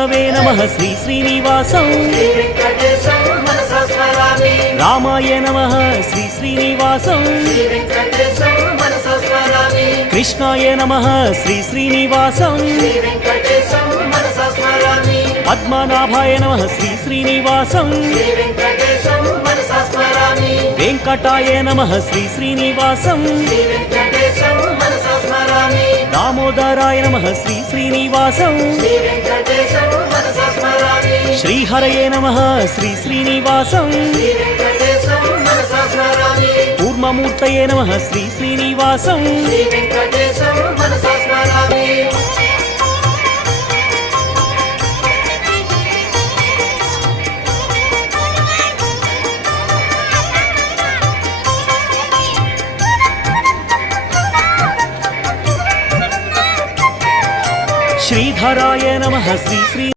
नमः श्री श्रीनिवासं रामाय नमः श्री श्रीनिवासं कृष्णाय नमः श्री श्रीनिवासं पद्मनाभाय नमः श्री श्रीनिवासं वेंकटाय नमः श्री श्रीनिवासं दामोदराय नमः श्री श्रीनिवासं श्रीहरये नमः श्री श्रीनिवासं कूर्ममूर्तये नमः श्री श्रीनिवासं श्रीधराय नमः श्री श्री